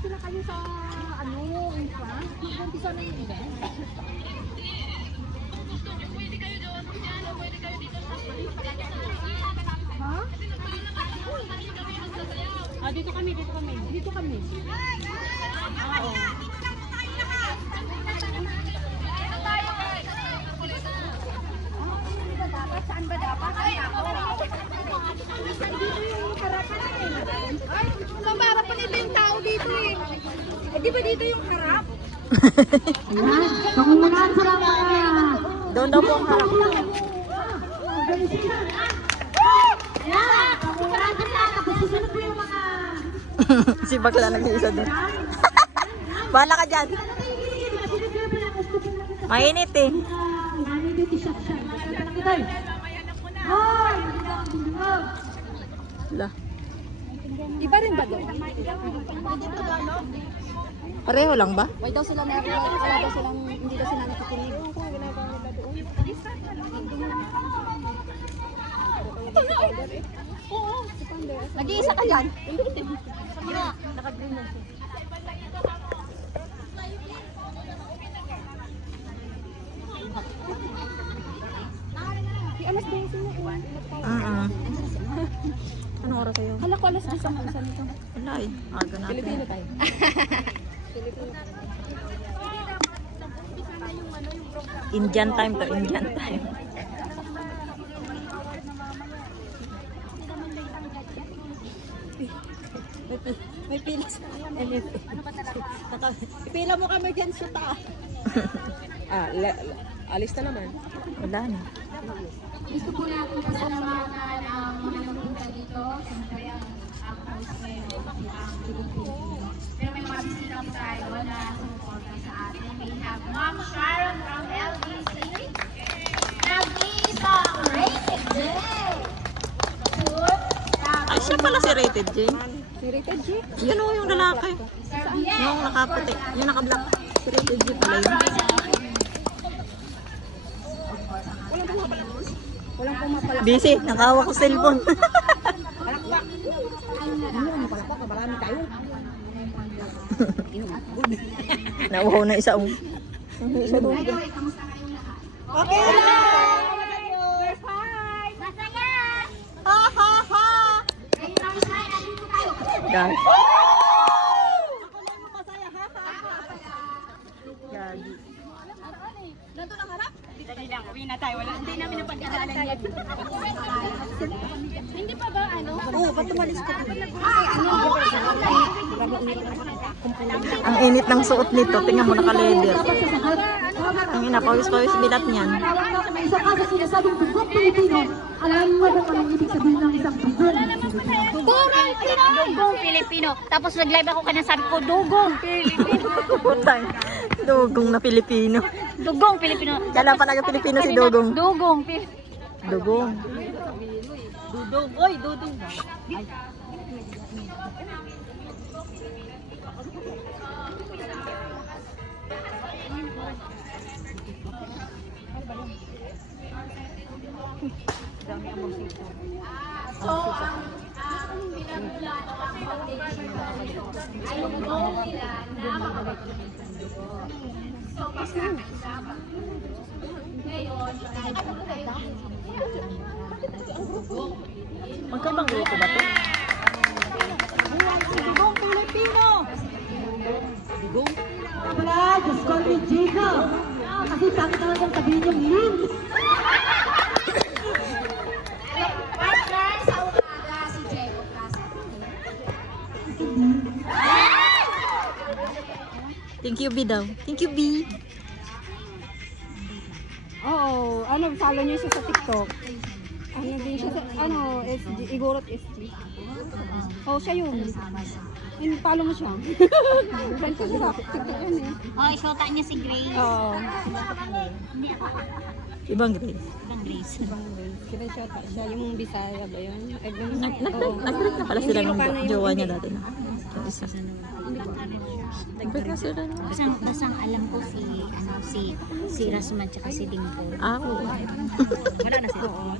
sila kayo sa ano, in front. Mag-umpisa na yung event. Pwede kayo doon, pwede kayo dito sa Ha? Ah, dito kami. Dito kami. Oo. Saan ba dapat? Dito yung harapan eh. Ay, sa harapan ito yung tao dito eh. Eh, di ba dito yung harap? Ayan, pangungunahan sila mga... Doon daw po ang harap. Ayan, pangungunahan sila. Tapos susunod po yung mga... Si Bakla nag-iisa doon. Bahala ka dyan. Mainit eh. Lah. Iba rin ba doon? Pareho lang ba? Why daw sila wala daw silang, hindi daw sila nakikinig. Ito na eh. Oo. Nag-iisa ka dyan? Naka-green na siya. Alas 12 na. Anong oras kayo? Hala ko alas 10 ang isa nito. Wala eh. Aga natin. Pilipino tayo. Indian time to Indian time. May pila sa Ipila mo kami dyan sa taas. Alis na naman. Wala na. Gusto po natin pasalamatan ang mga napunta dito. Siyempre ang host ngayon, ang Pilipino. Pero may mga bisita po tayo na sumuporta sa atin. We have Ma'am Sharon from LBC. Nag-iisang rated J. Ay, siya pala si Rated J. Si Rated G? Yun o, yung lalaki. Yung nakaputi. Yung naka-black. Si Rated J pala yun. Walang pumapalak. Busy. Nakahawak ko cellphone. Palakpak. Ano, palakpak. Marami tayo. Nauhaw na isa. Okay lang! We're fine! Ha ha ha! Gagi. Nandun ang harap? Dali lang, uwi na tayo. Hindi namin napag-aralan yan. Hindi pa ba ano? Oo, ba't tumalis ka? Ang init ng suot nito. Tingnan mo, naka-leather. Ang inapawis-pawis bilat niyan. Isa ka sa sinasabing bugong Pilipino. Alam mo ba kung anong ibig sabihin ng isang bugong Pilipino? Dugong Pilipino. Tapos nag-live ako kanina, sabi ko, Dugong Pilipino. Putang. Dugong na Pilipino. Dugong Pilipino. Kala pa Pilipino si Dugong. Dugong Pilipino. Dugong. Dudong. Oy, dudong. So, ang pinagmulan o ang foundation ay yung goal nila na makapagpapalito. So, pagkakasama. Ngayon, Magkaibang grupo ba ito? Dugong Pilipino! Dugong? wala, just call me Jacob. Kasi sakit talagang sabihin yung Lynn. Partner sa umaga, si Jacob Casa. Thank you, B daw. Thank you, B. Oo, ano, follow niyo siya sa TikTok. Ano din siya sa, ano, SG, Igorot SG. Oo, siya yun. Follow mo siya. Friend ko siya, TikTok yun eh. Oh, isota niya si Grace. Oo. Ibang grade. Ibang Grace. Screenshot siya, yung Bisaya ba yun? Nag-break na pala sila ng jowa niya dati na. Yung isa. Nag-break na sila na. Basang alam ko si Rasman tsaka si Dingko. Ah, oo. Wala na sila.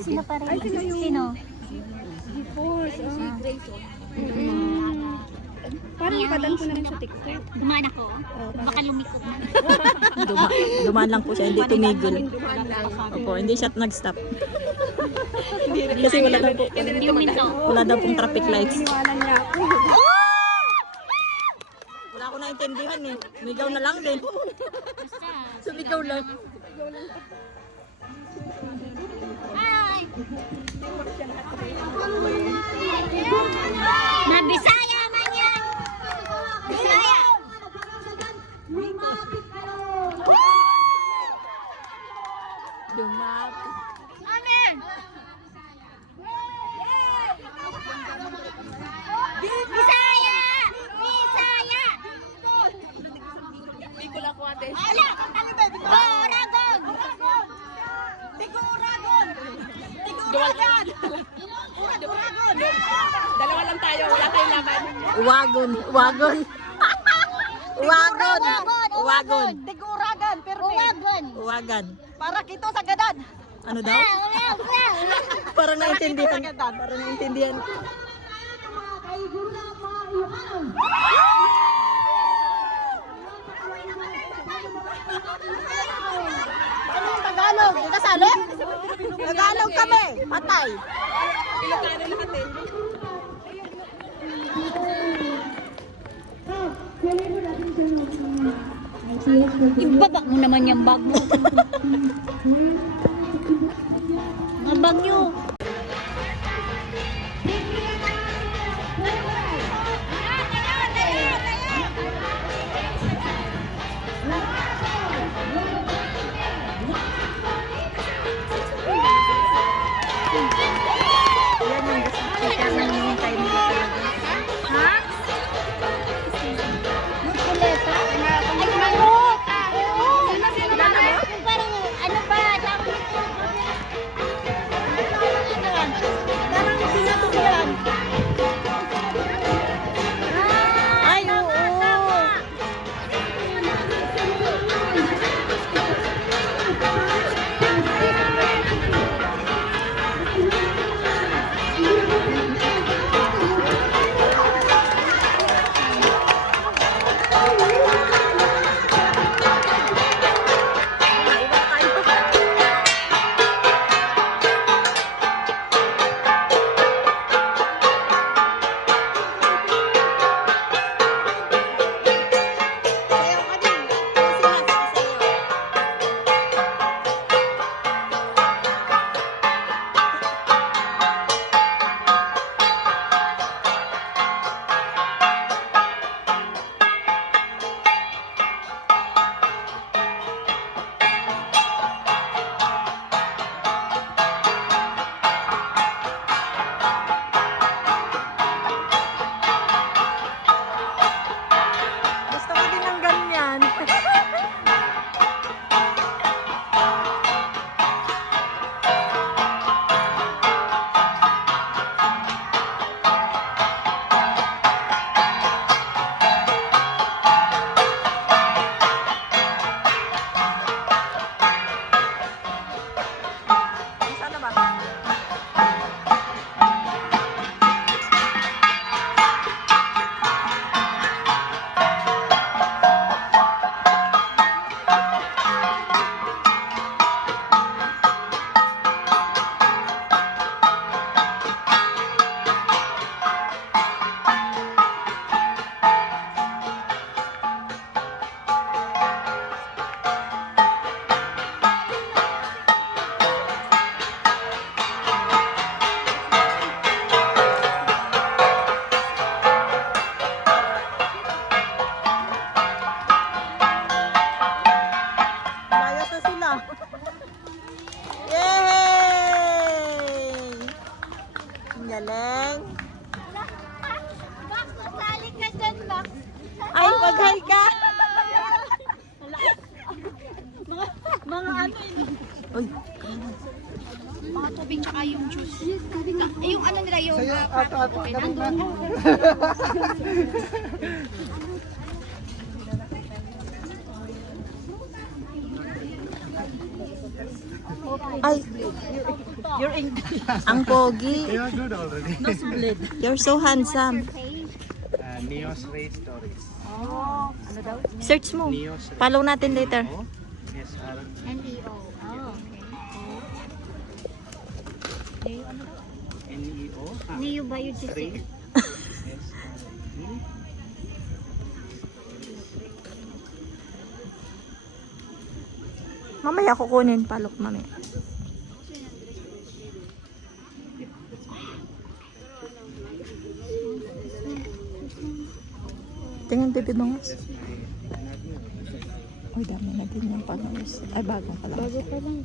Sila pa rin. Sino? Force, Parang padan ko na rin sa TikTok. Dumaan ako. Baka lumiko na. Dumaan lang po siya, hindi tumigil. Opo, hindi siya nag-stop. Kasi wala daw po, Hindi uminto. wala daw pong traffic lights. Iniwanan niya ako. Wala ko naintindihan eh. Migaw na lang din. Basta. Sumigaw lang. Ay! Nabisaya man yan! Bisaya! Dumapit. Amen! Bisaya! Bisaya! Ala! Oragon! Dalawa lang tayo, wala tayong laban. Wagon. Wagon. Wagon. Wagon. Tiguragan, pero Oragon! Wagan. para kito sa gadan. Ano daw? Parang naintindihan. Parang naintindihan. Ano yung Tagalog? Di kasali? Tagalog kami. Patay. Ibaba mo naman yung bag mo. Mga bag nyo. Yan yung gusto ko. Kaya nangyintay mo talaga. Ha? Kuleta? Ay, manok! Parang ano ba? Parang sinatubian. Ay, oo. Sayaw ka din. Sila, sasayaw. Gusto ko din ng ganyan. Sana ba? Mayos na sila. Yay! Ang galing. Bak, sali ka dyan, Bak. Ay, mag-hi ka. Mga ano yun. Uy, Mga tubig tsaka yung juice. Yung ano nila, yung nandun. ay. Ang pogi. They are good already. You're so handsome. Neos Ray Stories. Oh, ano daw? Search mo. Neos Ray. Follow natin later. O, SR. NEO. Oh, okay. Neo ano daw? NEO. Neo Biology. Ray. SRE. Mamaya kukunin palok mamaya. Tingnan baby bangos. Uy, dami na din yung followers. Ay, bago pa lang. Bago pa lang.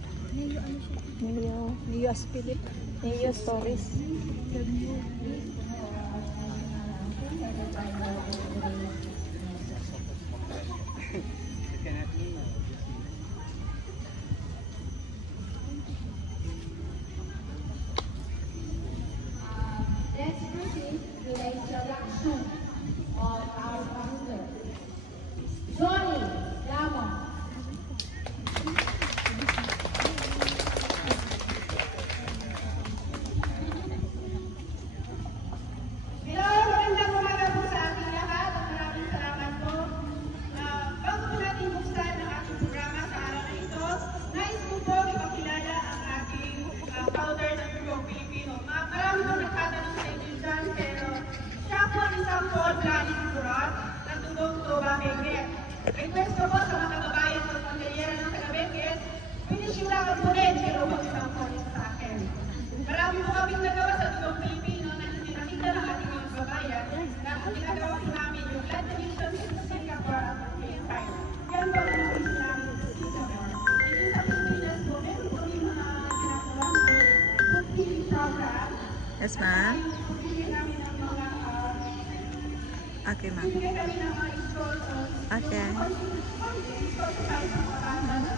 Neo Spirit. Neo Stories. Let's proceed to the introduction of our founder, Johnny Lamont. Hello, magandang umaga po sa ating lahat at maraming salamat po. Bago po natin buksan ang ating programa sa araw na ito, nais ko po ipakilala ang ating founder ng Tugong Pilipino. Marami po nagtatanong sa inyo dyan, pero siya po ang isang full-blooded figurat ng Tugong Toba Benguet. Request ko po sa mga kababayan sa Pangkalyera ng Taga-Benguet, pinisimulaan po rin, pero huwag isang po rin sa akin. Marami po kaming nagawa sa Tugong Pilipino na hindi nakita ng ating mga kababayan na ang ginagawa po namin yung blood donation sa Singapore at Philippines. Yan po ang nais namin sa Singapore. Dito sa Pilipinas po, meron po yung mga ginagawa po food feeding program. Yes, ma'am. Bibigyan namin ng mga Okay, ma'am. bibigyan kami ng mga sponsors. Okay. Sponsors tayo sa mga bata.